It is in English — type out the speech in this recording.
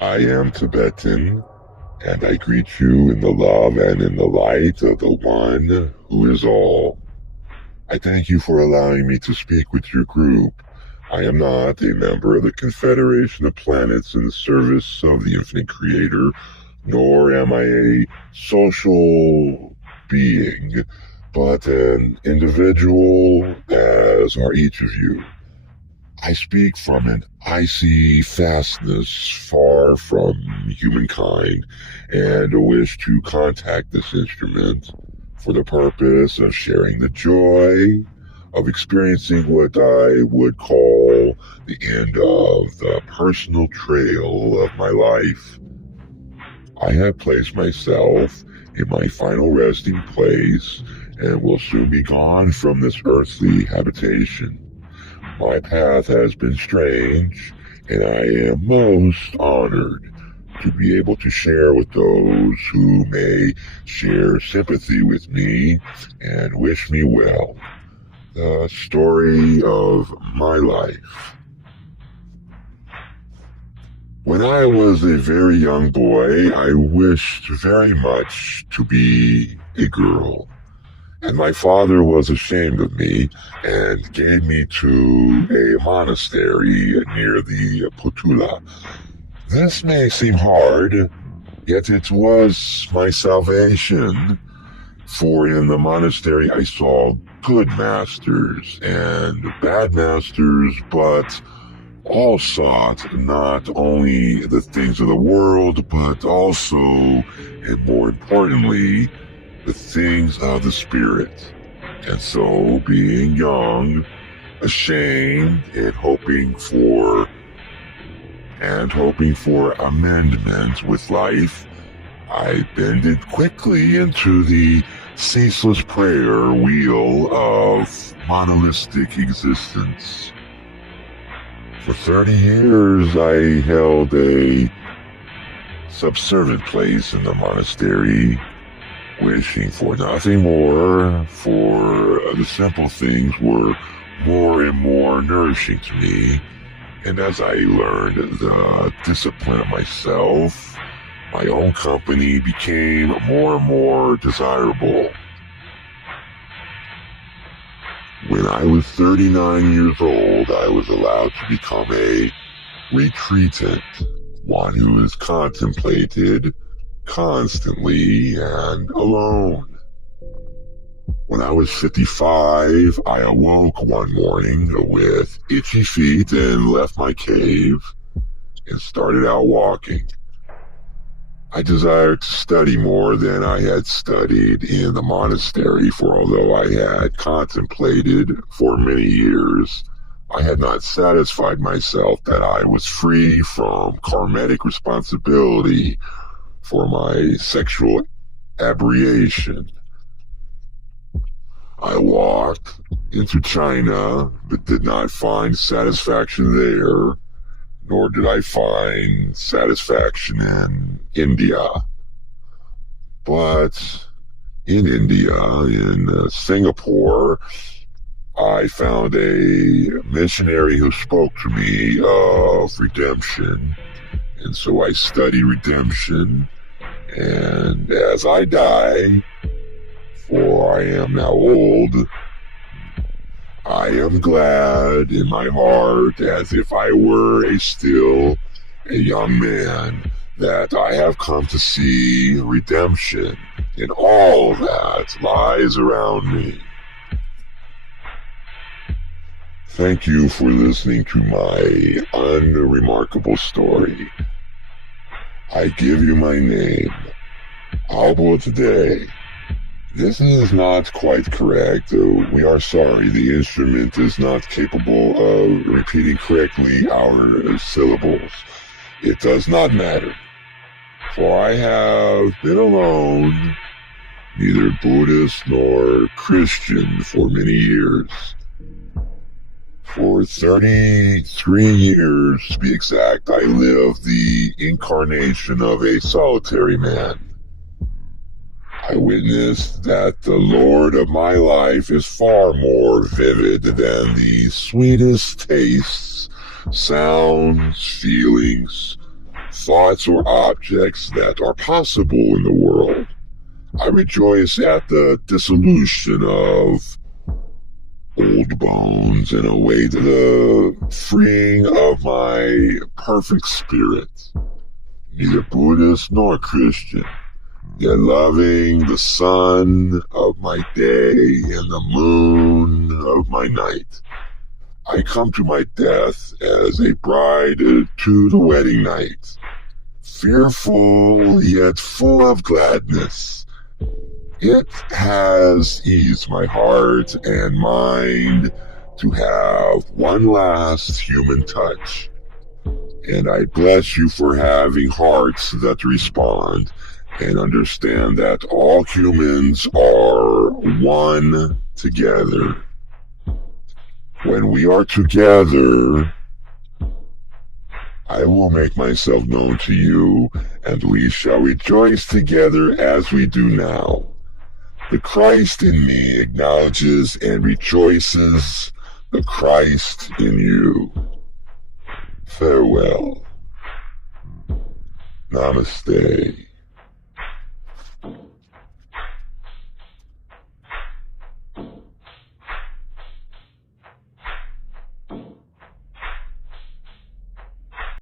I am Tibetan, and I greet you in the love and in the light of the One who is all. I thank you for allowing me to speak with your group. I am not a member of the Confederation of Planets in the service of the Infinite Creator, nor am I a social being, but an individual as are each of you. I speak from an icy fastness far from humankind and wish to contact this instrument for the purpose of sharing the joy of experiencing what I would call the end of the personal trail of my life. I have placed myself in my final resting place and will soon be gone from this earthly habitation. My path has been strange, and I am most honored to be able to share with those who may share sympathy with me and wish me well the story of my life. When I was a very young boy, I wished very much to be a girl. And my father was ashamed of me and gave me to a monastery near the Potula. This may seem hard, yet it was my salvation, for in the monastery I saw good masters and bad masters, but all sought not only the things of the world, but also, and more importantly, the things of the spirit. And so, being young, ashamed, and hoping for amendment with life, I bended quickly into the ceaseless prayer wheel of monolithic existence. For 30 years, I held a subservient place in the monastery, wishing for nothing more, for the simple things were more and more nourishing to me, and as I learned the discipline of myself, my own company became more and more desirable. When I was 39 years old, I was allowed to become a retreatant, one who is contemplated constantly and alone. When I was 55, I awoke one morning with itchy feet and left my cave and started out walking. I desired to study more than I had studied in the monastery, for although I had contemplated for many years, I had not satisfied myself that I was free from karmatic responsibility for my sexual aberration. I walked into China, but did not find satisfaction there, nor did I find satisfaction in India. But in India, in Singapore, I found a missionary who spoke to me of redemption, and so I studied redemption. And as I die, for I am now old, I am glad in my heart, as if I were still a young man, that I have come to see redemption in all that lies around me. Thank you for listening to my unremarkable story. I give you my name, AHBOUT today. This is not quite correct. We are sorry. The instrument is not capable of repeating correctly our syllables. It does not matter, for I have been alone, neither Buddhist nor Christian, for many years. For 33 years, to be exact, I lived the incarnation of a solitary man. I witnessed that the Lord of my life is far more vivid than the sweetest tastes, sounds, feelings, thoughts or objects that are possible in the world. I rejoice at the dissolution of old bones and await the freeing of my perfect spirit. Neither Buddhist nor Christian, yet loving the sun of my day and the moon of my night. I come to my death as a bride to the wedding night, fearful yet full of gladness. It has eased my heart and mind to have one last human touch. And I bless you for having hearts that respond and understand that all humans are one together. When we are together, I will make myself known to you, and we shall rejoice together as we do now. The Christ in me acknowledges and rejoices the Christ in you. Farewell. Namaste.